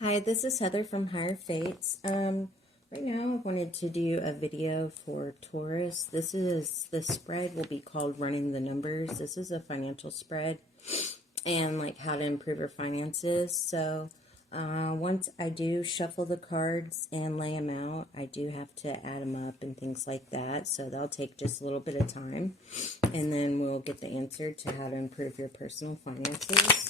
Hi, this is Heather from Higher Fates. Right now I wanted to do a video for Taurus. The spread will be called Running the Numbers. This is a financial spread and like how to improve your finances. So once I do shuffle the cards and lay them out, I do have to add them up and things like that. So that'll take just a little bit of time. And then we'll get the answer to how to improve your personal finances.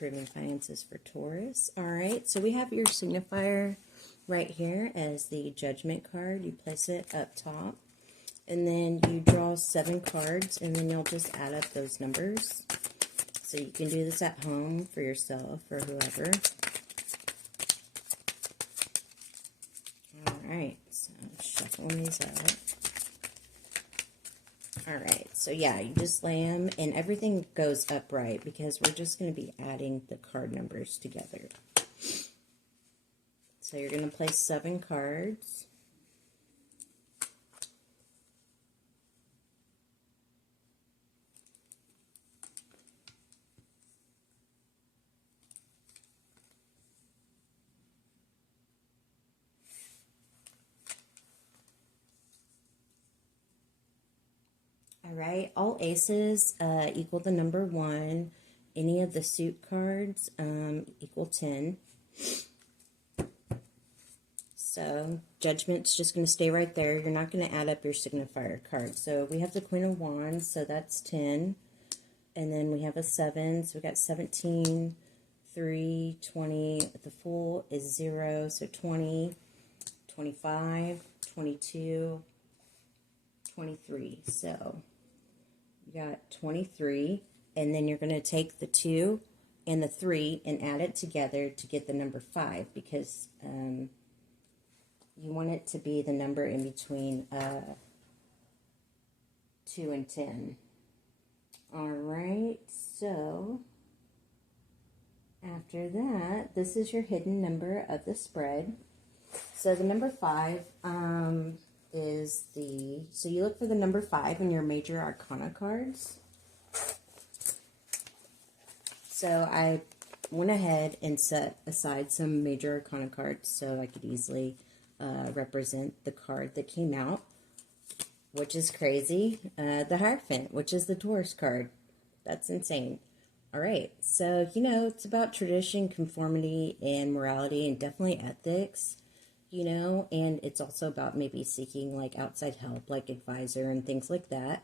Improving finances for Taurus. All right, so we have your signifier right here as the Judgment card. You place it up top, and then you draw 7 cards, and then you'll just add up those numbers. So you can do this at home for yourself or whoever. All right, so shuffling these out. Alright, so yeah, you just lay them, and everything goes upright because we're just going to be adding the card numbers together. So you're going to place 7 cards. Alright, all aces equal the number 1. Any of the suit cards equal 10. So, Judgment's just going to stay right there. You're not going to add up your signifier card. So, we have the Queen of Wands, so that's 10. And then we have a 7, so we got 17, 3, 20. The Fool is 0, so 20, 25, 22, 23. So, you got 23, and then you're going to take the 2 and the 3 and add it together to get the number 5, because you want it to be the number in between 2 and 10. All right, so after that, this is your hidden number of the spread. So the number 5 is so you look for the number 5 in your major arcana cards. So I went ahead and set aside some major arcana cards so I could easily represent the card that came out, which is crazy. The Hierophant, which is the Taurus card. That's insane. All right, so, it's about tradition, conformity, and morality, and definitely ethics. And it's also about maybe seeking like outside help, like advisor and things like that.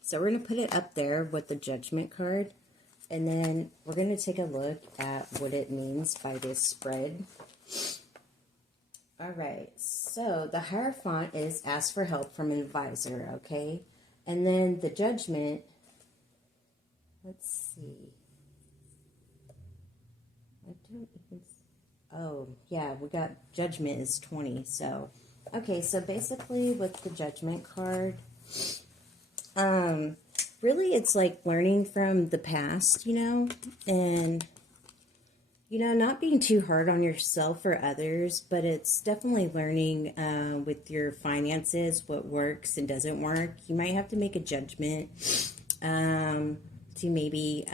So we're going to put it up there with the Judgment card, and then we're going to take a look at what it means by this spread. All right, so the Hierophant is ask for help from an advisor, okay? And then the Judgment, let's see. I don't even. Oh, yeah, we got Judgment is 20. So, okay, so basically with the Judgment card, really it's like learning from the past, and, not being too hard on yourself or others, but it's definitely learning with your finances, what works and doesn't work. You might have to make a judgment to maybe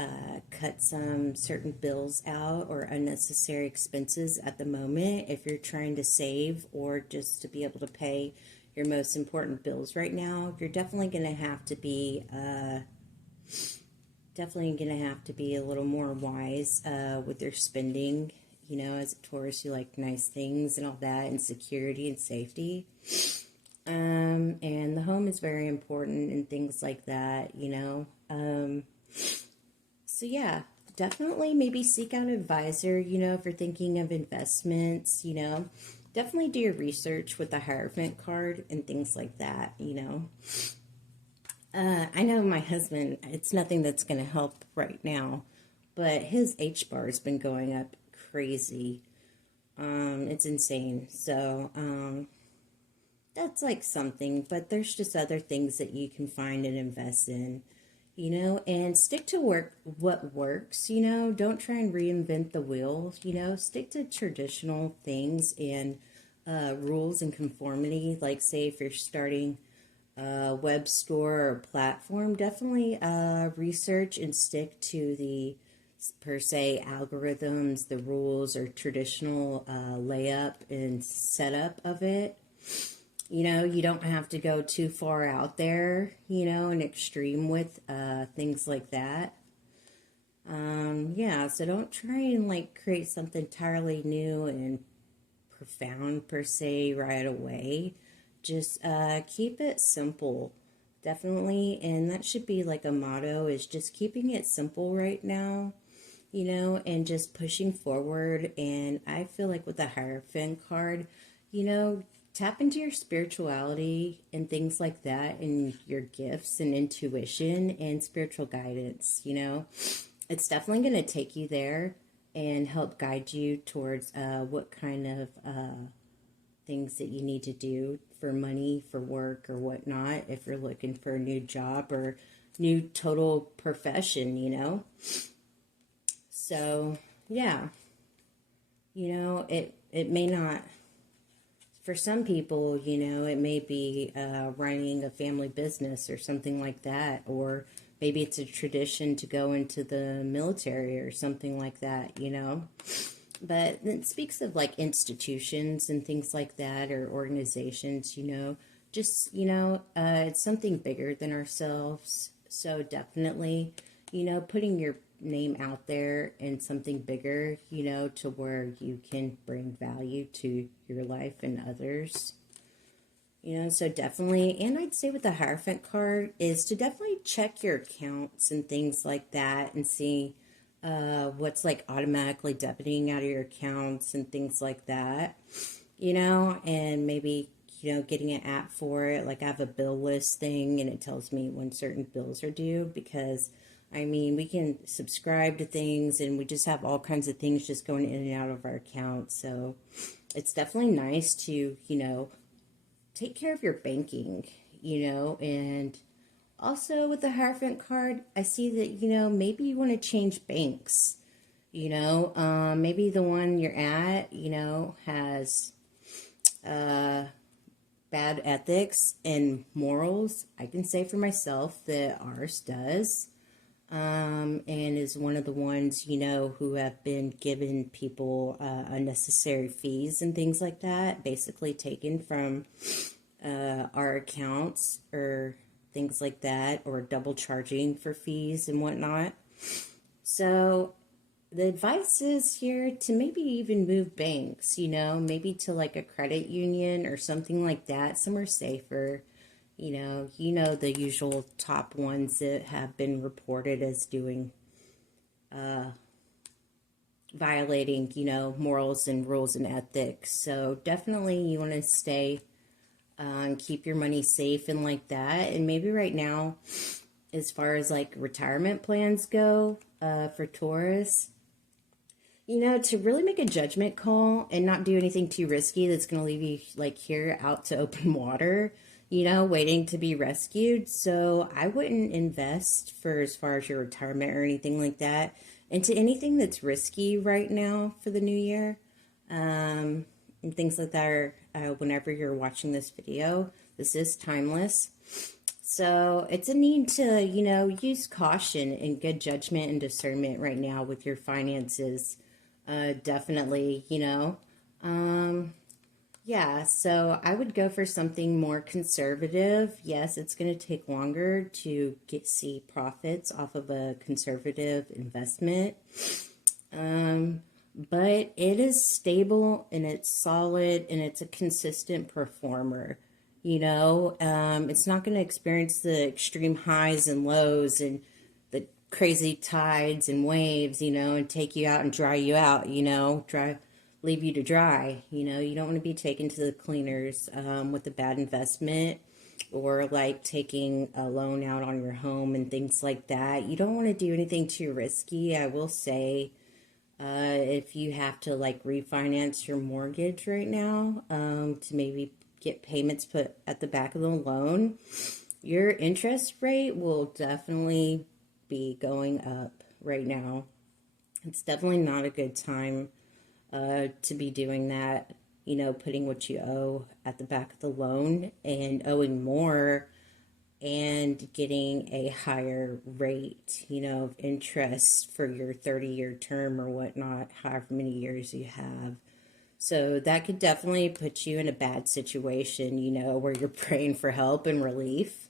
cut some certain bills out or unnecessary expenses at the moment if you're trying to save or just to be able to pay your most important bills right now. You're definitely going to have to be a little more wise with your spending. As a Taurus, you like nice things and all that, and security and safety. And the home is very important and things like that, So yeah, definitely maybe seek out an advisor, if you're thinking of investments, definitely do your research with the Hierophant card and things like that, I know my husband, it's nothing that's going to help right now, but his H-bar has been going up crazy. It's insane. So, that's like something, but there's just other things that you can find and invest in, and stick to what works, don't try and reinvent the wheel, stick to traditional things and rules and conformity. Like, say, if you're starting a web store or platform, definitely research and stick to the per se algorithms, the rules, or traditional layup and setup of it. You know, you don't have to go too far out there, you know, and extreme with things like that. Yeah, so don't try and like create something entirely new and profound per se right away. Just keep it simple, definitely. And that should be like a motto, is just keeping it simple right now, you know, and just pushing forward. And I feel like with the Hierophant card, you know, tap into your spirituality and things like that, and your gifts and intuition and spiritual guidance, you know. It's definitely going to take you there and help guide you towards what kind of things that you need to do for money, for work, or whatnot, if you're looking for a new job or new total profession, you know. So, yeah, you know, it may not, for some people, you know, it may be running a family business or something like that, or maybe it's a tradition to go into the military or something like that, you know. But it speaks of like institutions and things like that, or organizations, you know, just, you know, it's something bigger than ourselves. So definitely, you know, putting your name out there in something bigger, you know, to where you can bring value to your life and others. You know, so definitely, and I'd say with the Hierophant card is to definitely check your accounts and things like that, and see what's like automatically debiting out of your accounts and things like that, you know, and maybe, you know, getting an app for it. Like, I have a bill list thing, and it tells me when certain bills are due, because I mean, we can subscribe to things, and we just have all kinds of things just going in and out of our account. So it's definitely nice to, you know, take care of your banking, you know. And also with the Hierophant card, I see that, you know, maybe you want to change banks, you know. Maybe the one you're at, you know, has bad ethics and morals. I can say for myself that ours does. And is one of the ones, you know, who have been giving people unnecessary fees and things like that, basically taken from our accounts or things like that, or double charging for fees and whatnot. So the advice is here to maybe even move banks, you know, maybe to like a credit union or something like that, somewhere safer. You know the usual top ones that have been reported as doing violating, you know, morals and rules and ethics. So definitely you want to stay and keep your money safe and like that. And maybe right now, as far as like retirement plans go for Taurus, you know, to really make a judgment call and not do anything too risky that's going to leave you like here out to open water, you know, waiting to be rescued. So I wouldn't invest for as far as your retirement or anything like that into anything that's risky right now for the new year. And things like that are whenever you're watching this video. This is timeless. So it's a need to, you know, use caution and good judgment and discernment right now with your finances. Definitely, you know. Yeah, so I would go for something more conservative. Yes, it's going to take longer to see profits off of a conservative investment. But it is stable and it's solid and it's a consistent performer. You know, it's not going to experience the extreme highs and lows and the crazy tides and waves, you know, and take you out and dry you out, you know, leave you to dry. You know, you don't want to be taken to the cleaners with a bad investment, or like taking a loan out on your home and things like that. You don't want to do anything too risky. I will say, if you have to like refinance your mortgage right now to maybe get payments put at the back of the loan, your interest rate will definitely be going up right now. It's definitely not a good time to be doing that. you know, putting what you owe at the back of the loan and owing more and getting a higher rate, you know, of interest for your 30-year term or whatnot, however many years you have. So that could definitely put you in a bad situation, you know, where you're praying for help and relief.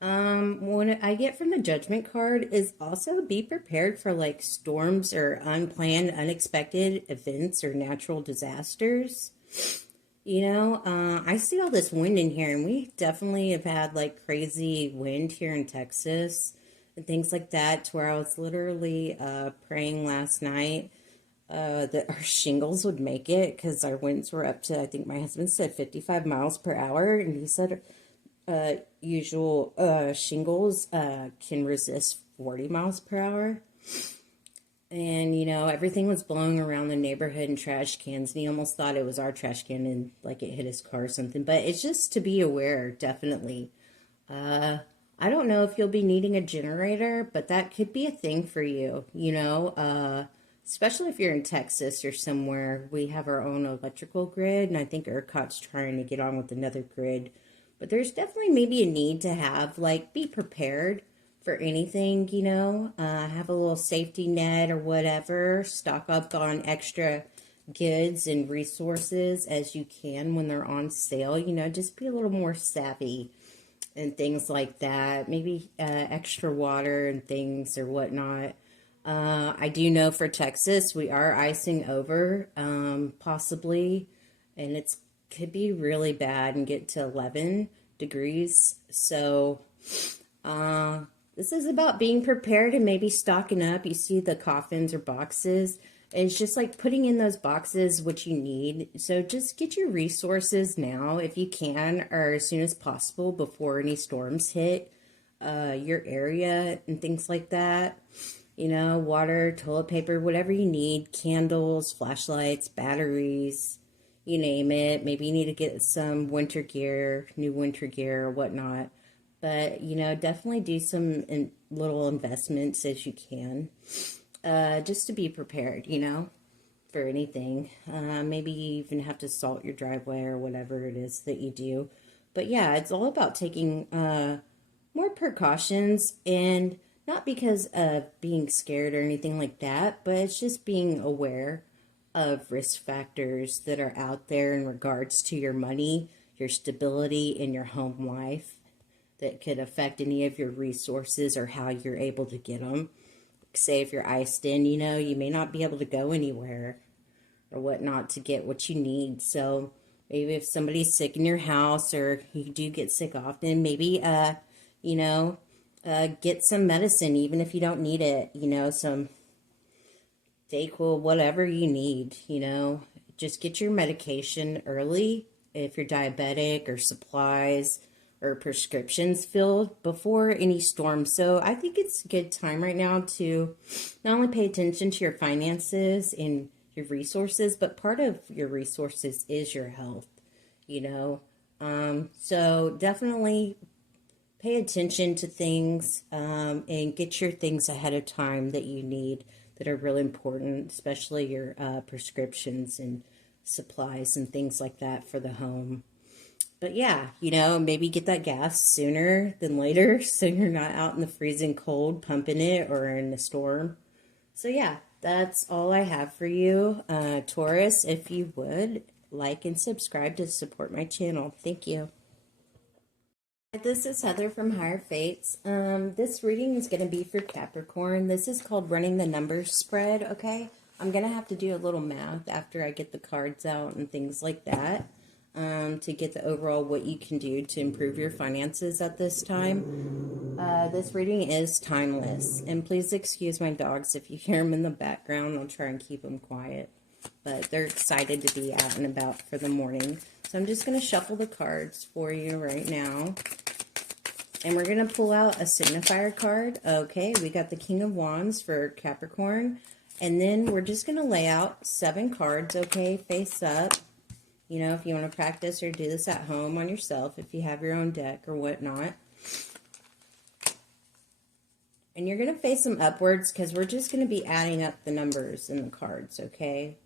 What I get from the Judgment card is also be prepared for like storms or unplanned, unexpected events or natural disasters. You know, I see all this wind in here, and we definitely have had like crazy wind here in Texas and things like that, to where I was literally praying last night that our shingles would make it, because our winds were up to, I think my husband said 55 miles per hour, and he said usual shingles can resist 40 miles per hour. And, you know, everything was blowing around the neighborhood in trash cans, and he almost thought it was our trash can and like it hit his car or something. But it's just to be aware, definitely. I don't know if you'll be needing a generator, but that could be a thing for you, you know, especially if you're in Texas or somewhere. We have our own electrical grid, and I think ERCOT's trying to get on with another grid. But there's definitely maybe a need to have, like, be prepared for anything, you know, have a little safety net or whatever, stock up on extra goods and resources as you can when they're on sale, you know, just be a little more savvy and things like that. Maybe extra water and things or whatnot. I do know for Texas, we are icing over, possibly, and it's could be really bad and get to 11 degrees. So, this is about being prepared and maybe stocking up. You see the coffins or boxes. It's just like putting in those boxes what you need. So just get your resources now if you can, or as soon as possible before any storms hit your area and things like that. You know, water, toilet paper, whatever you need, candles, flashlights, batteries, you name it. Maybe you need to get some winter gear, new winter gear or whatnot. But, you know, definitely do some little investments as you can, just to be prepared, you know, for anything. Maybe you even have to salt your driveway or whatever it is that you do. But yeah, it's all about taking more precautions, and not because of being scared or anything like that, but it's just being aware of risk factors that are out there in regards to your money, your stability, and your home life, that could affect any of your resources or how you're able to get them. Say if you're iced in, you know, you may not be able to go anywhere or whatnot to get what you need. So maybe if somebody's sick in your house, or you do get sick often, maybe, you know, get some medicine, even if you don't need it, you know, some Dayquil, whatever you need, you know, just get your medication early if you're diabetic, or supplies or prescriptions filled before any storm. So I think it's a good time right now to not only pay attention to your finances and your resources, but part of your resources is your health, you know. So definitely pay attention to things, and get your things ahead of time that you need, that are really important, especially your prescriptions and supplies and things like that for the home. But yeah, you know, maybe get that gas sooner than later so you're not out in the freezing cold pumping it, or in the storm. So yeah, that's all I have for you, Taurus. If you would like and subscribe to support my channel. Thank you. This is Heather from Higher Fates. This reading is going to be for Capricorn. This is called Running the Numbers Spread, okay? I'm going to have to do a little math after I get the cards out and things like that, to get the overall what you can do to improve your finances at this time. This reading is timeless. And please excuse my dogs if you hear them in the background. I'll try and keep them quiet. But they're excited to be out and about for the morning. So I'm just going to shuffle the cards for you right now. And we're going to pull out a signifier card. Okay, we got the King of Wands for Capricorn. And then we're just going to lay out 7 cards, okay, face up. You know, if you want to practice or do this at home on yourself, if you have your own deck or whatnot. And you're going to face them upwards, because we're just going to be adding up the numbers in the cards, okay?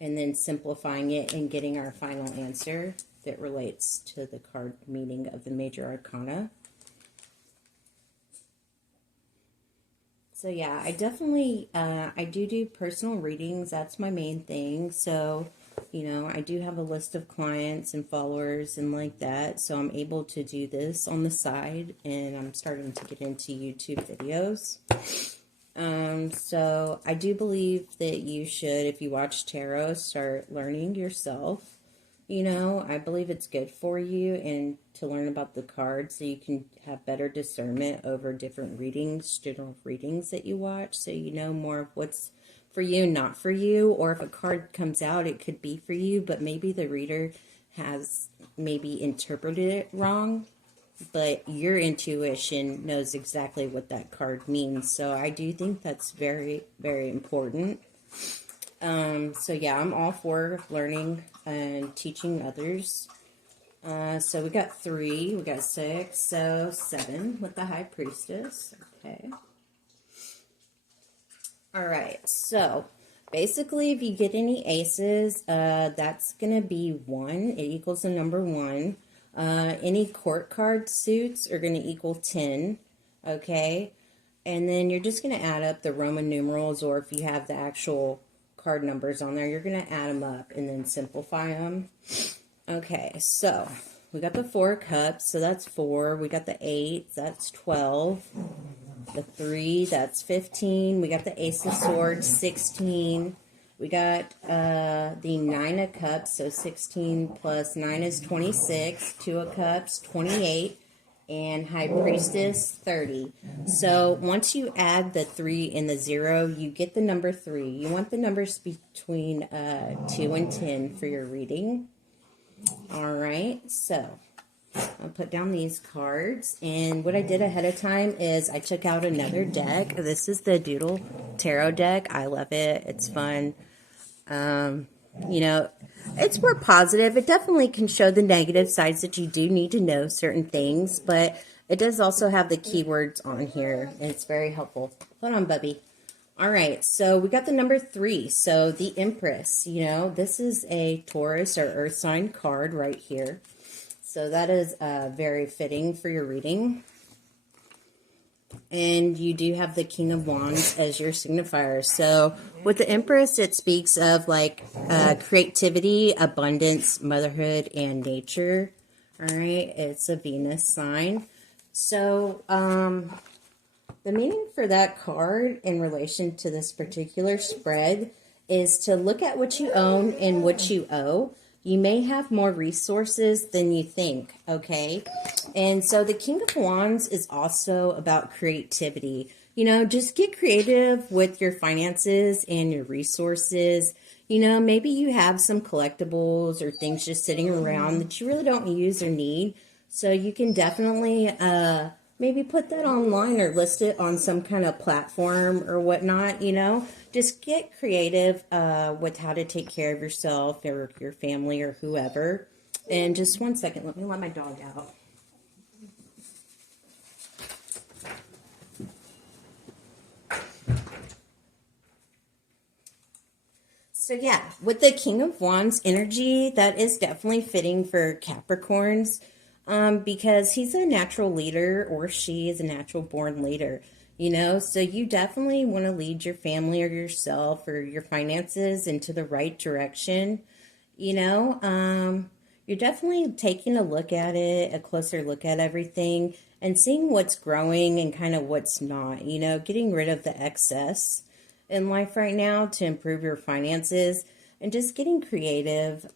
and then simplifying it and getting our final answer that relates to the card meaning of the major arcana. So yeah, I definitely, I do personal readings. That's my main thing. So, you know, I do have a list of clients and followers and like that. So I'm able to do this on the side, and I'm starting to get into YouTube videos. So I do believe that you should, if you watch tarot, start learning yourself. You know, I believe it's good for you and to learn about the cards so you can have better discernment over different readings, general readings that you watch, so you know more of what's for you and not for you. Or if a card comes out, it could be for you, but maybe the reader has maybe interpreted it wrong, but your intuition knows exactly what that card means. So I do think that's very, very important. So yeah, I'm all for learning and teaching others. So we got 3, we got 6, so 7 with the High Priestess. Okay. All right, so basically if you get any aces, that's going to be 1. It equals the number 1. Any court card suits are going to equal 10. Okay. And then you're just going to add up the Roman numerals, or if you have the actual card numbers on there, you're going to add them up and then simplify them. Okay, so we got the 4 of Cups, so that's 4. We got the 8, that's 12. The 3, that's 15. We got the Ace of Swords, 16. We got the 9 of Cups, so 16 plus 9 is 26. 2 of Cups, 28. And High Priestess, 30. So once you add the 3 and the 0, you get the number 3. You want the numbers between 2 and 10 for your reading. All right, so I'll put down these cards. And what I did ahead of time is I took out another deck. This is the Doodle Tarot deck. I love it. It's fun. You know, it's more positive. It definitely can show the negative sides that you do need to know certain things, but it does also have the keywords on here, and it's very helpful. Hold on, Bubby. All right, so we got the number 3. So the Empress, you know, this is a Taurus or Earth sign card right here. So that is very fitting for your reading. And you do have the King of Wands as your signifier. So with the Empress, it speaks of like creativity, abundance, motherhood, and nature. All right, it's a Venus sign. So the meaning for that card in relation to this particular spread is to look at what you own and what you owe. You may have more resources than you think, okay? And so the King of Wands is also about creativity. You know, just get creative with your finances and your resources. You know, maybe you have some collectibles or things just sitting around that you really don't use or need. So you can definitely maybe put that online or list it on some kind of platform or whatnot, you know. Just get creative with how to take care of yourself or your family or whoever. And just one second, let me let my dog out. So yeah, with the King of Wands energy, that is definitely fitting for Capricorns. Because he's a natural leader, or she is a natural born leader, you know, so you definitely want to lead your family or yourself or your finances into the right direction. You know, you're definitely taking a look at it, a closer look at everything and seeing what's growing and kind of what's not, you know, getting rid of the excess in life right now to improve your finances and just getting creative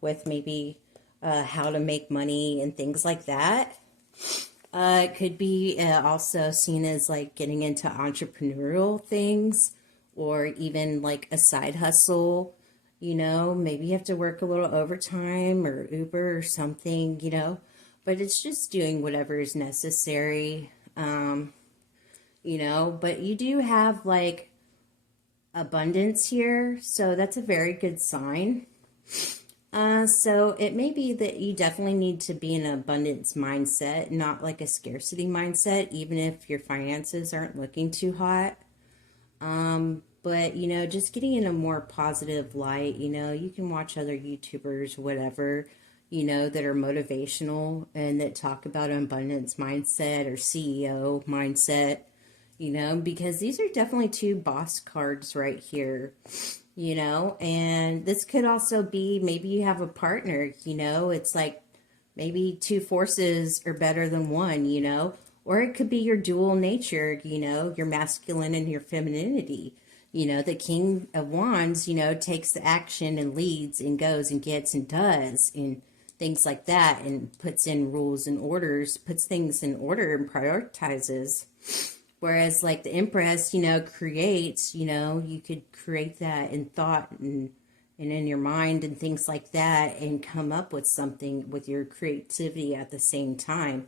with maybe how to make money and things like that. It could be also seen as like getting into entrepreneurial things or even like a side hustle. You know, maybe you have to work a little overtime or Uber or something, you know, but it's just doing whatever is necessary, you know, but you do have like abundance here. So that's a very good sign. So it may be that you definitely need to be in an abundance mindset, not like a scarcity mindset, even if your finances aren't looking too hot. But, you know, just getting in a more positive light, you know, you can watch other YouTubers, whatever, you know, that are motivational and that talk about abundance mindset or CEO mindset, you know, because these are definitely two boss cards right here, you know, and this could also be maybe you have a partner, you know, it's like maybe two forces are better than one, you know, or it could be your dual nature, you know, your masculine and your femininity. You know, the King of Wands, you know, takes the action and leads and goes and gets and does and things like that and puts in rules and orders, puts things in order and prioritizes. Whereas like the Empress, you know, creates, you know, you could create that in thought and in your mind and things like that and come up with something with your creativity at the same time,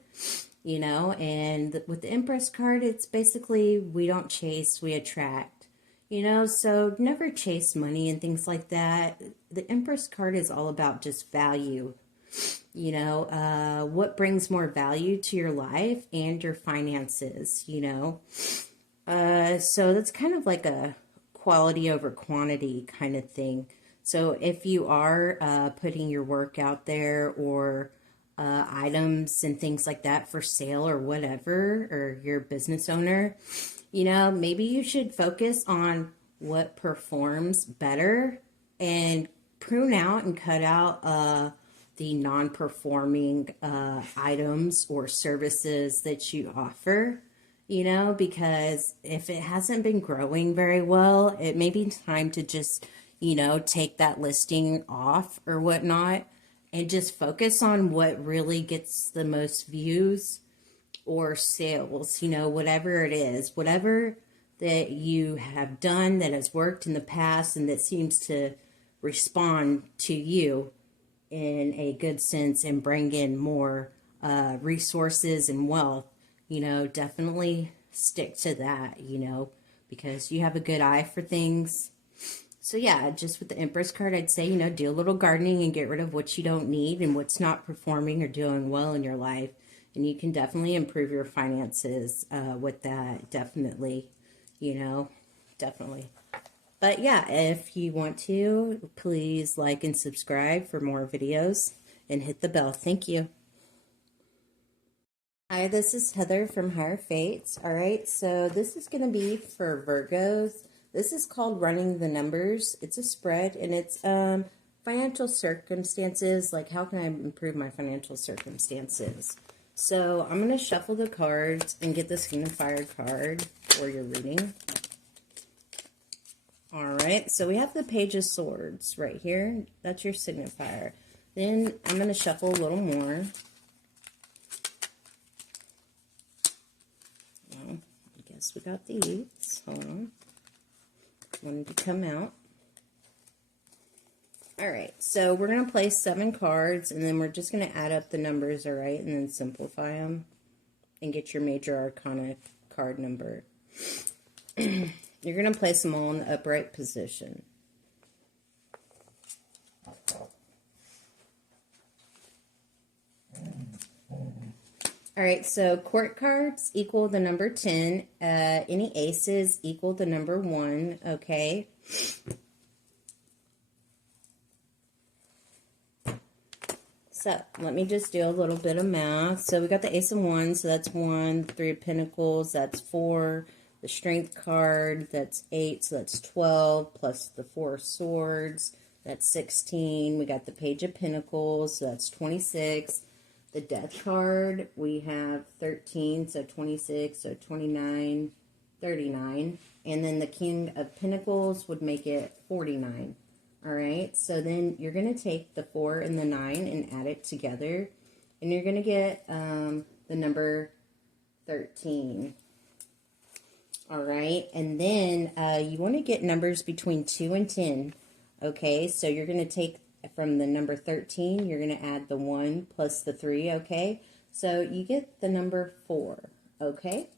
you know. And with the Empress card, it's basically we don't chase, we attract, you know, so never chase money and things like that. The Empress card is all about just value, you know, what brings more value to your life and your finances, you know. So that's kind of like a quality over quantity kind of thing. So if you are putting your work out there or items and things like that for sale or whatever, or you're a business owner, you know, maybe you should focus on what performs better and prune out and cut out the non-performing items or services that you offer, you know, because if it hasn't been growing very well, it may be time to just, you know, take that listing off or whatnot and just focus on what really gets the most views or sales, you know, whatever it is, whatever that you have done that has worked in the past and that seems to respond to you in a good sense and bring in more resources and wealth, you know, definitely stick to that, you know, because you have a good eye for things. So yeah, just with the Empress card, I'd say, you know, do a little gardening and get rid of what you don't need and what's not performing or doing well in your life. And you can definitely improve your finances with that, definitely, you know, definitely. But yeah, if you want to, please like and subscribe for more videos and hit the bell. Thank you. Hi, this is Heather from Higher Fates. All right, so this is going to be for Virgos. This is called Running the Numbers. It's a spread, and it's financial circumstances, like how can I improve my financial circumstances. So I'm going to shuffle the cards and get the signifier card for your reading. All right, so we have the Page of Swords right here. That's your signifier. Then I'm going to shuffle a little more. Well, I guess we got these. Hold on. Wanted to come out. All right, so we're going to play 7 cards, and then we're just going to add up the numbers, all right, and then simplify them and get your major arcana card number. You're going to place them all in the upright position. All right, so court cards equal the number 10. Any aces equal the number 1, okay? So let me just do a little bit of math. So we got the Ace of Wands, so that's 1. 3 of Pentacles, that's 4. The Strength card, that's 8, so that's 12. Plus the 4 of Swords, that's 16. We got the Page of Pentacles, so that's 26. The Death card, we have 13, so 26, so 29, 39. And then the King of Pentacles would make it 49. All right, so then you're going to take the 4 and the 9 and add it together. And you're going to get the number 13. All right, and then you want to get numbers between 2 and 10. Okay, so you're going to take from the number 13, you're going to add the 1 plus the 3, okay? So you get the number 4, okay?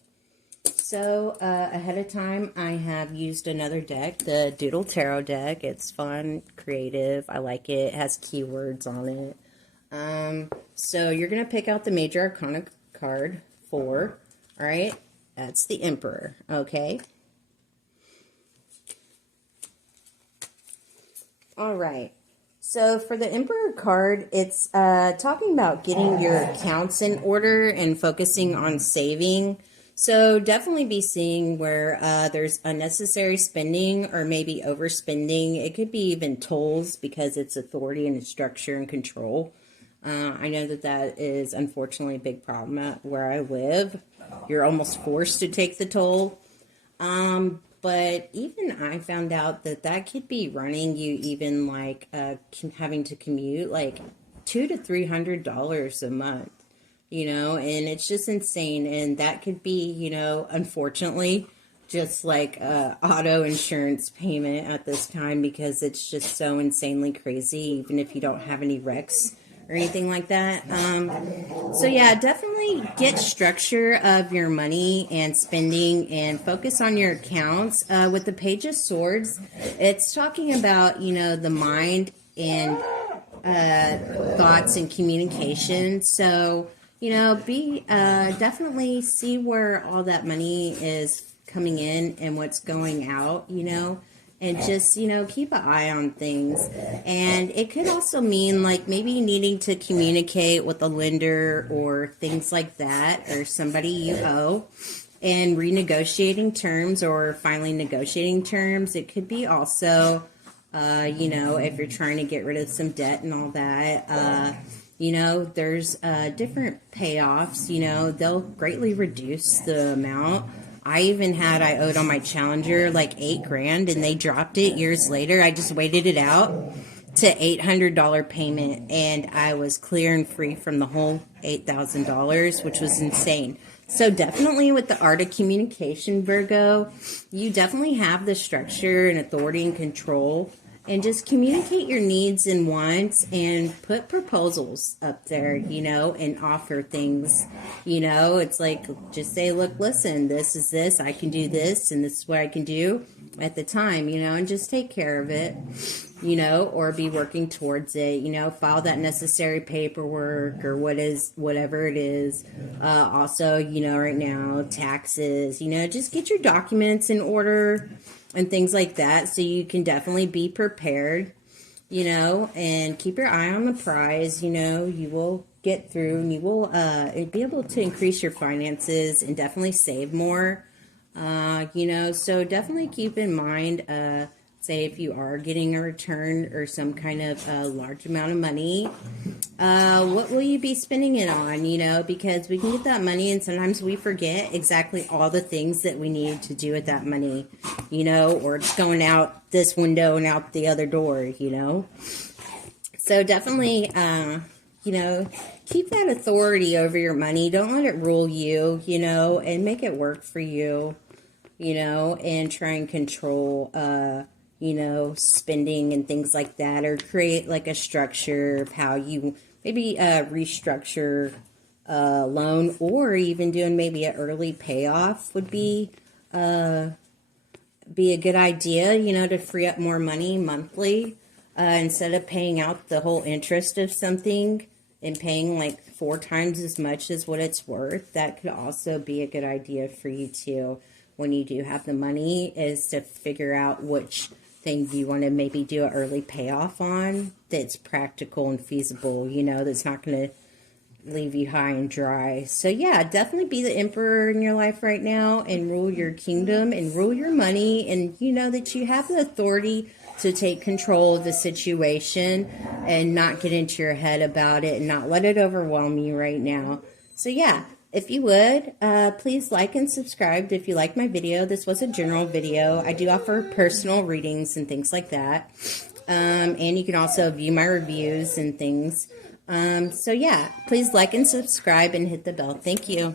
So ahead of time, I have used another deck, the Doodle Tarot deck. It's fun, creative. I like it. It has keywords on it. So you're going to pick out the Major Arcana card, 4, all right? That's the Emperor, okay? All right. So for the Emperor card, it's talking about getting your accounts in order and focusing on saving. So definitely be seeing where there's unnecessary spending or maybe overspending. It could be even tolls because it's authority and structure and control. I know that that is unfortunately a big problem at where I live. You're almost forced to take the toll. But even I found out that that could be running you even like having to commute like $200 to $300 a month, and it's just insane. And that could be, unfortunately, just like auto insurance payment at this time because it's just so insanely crazy, even if you don't have any wrecks or anything like that. So yeah, definitely get structure of your money and spending and focus on your accounts. With the Page of Swords, it's talking about, the mind and thoughts and communication. So, be definitely see where all that money is coming in and what's going out, and just, keep an eye on things. And it could also mean like maybe needing to communicate with a lender or things like that, or somebody you owe, and renegotiating terms or finally negotiating terms. It could be also, if you're trying to get rid of some debt and all that, there's different payoffs, they'll greatly reduce the amount. I owed on my Challenger like $8,000 and they dropped it years later. I just waited it out to $800 payment and I was clear and free from the whole $8,000, which was insane. So definitely with the art of communication, Virgo, you definitely have the structure and authority and control. And just communicate your needs and wants and put proposals up there, and offer things. It's like, just say, look, listen, this is this, I can do this, and this is what I can do at the time, and just take care of it, or be working towards it, file that necessary paperwork or whatever it is. Also, right now, taxes, just get your documents in order and things like that, so you can definitely be prepared, and keep your eye on the prize. You will get through, and you will be able to increase your finances and definitely save more, so definitely keep in mind, say if you are getting a return or some kind of large amount of money, what will you be spending it on, because we can get that money and sometimes we forget exactly all the things that we need to do with that money, or it's going out this window and out the other door, So definitely, keep that authority over your money. Don't let it rule you, and make it work for you, and try and control, spending and things like that, or create like a structure of how you maybe restructure a loan, or even doing maybe an early payoff would be a good idea, to free up more money monthly, instead of paying out the whole interest of something and paying like 4 times as much as what it's worth. That could also be a good idea for you too, when you do have the money, is to figure out which thing you want to maybe do an early payoff on that's practical and feasible, that's not going to leave you high and dry. So yeah, definitely be the emperor in your life right now and rule your kingdom and rule your money, and that you have the authority to take control of the situation and not get into your head about it and not let it overwhelm you right now. So yeah, if you would, please like and subscribe if you like my video. This was a general video. I do offer personal readings and things like that. And you can also view my reviews and things. So yeah, please like and subscribe and hit the bell. Thank you.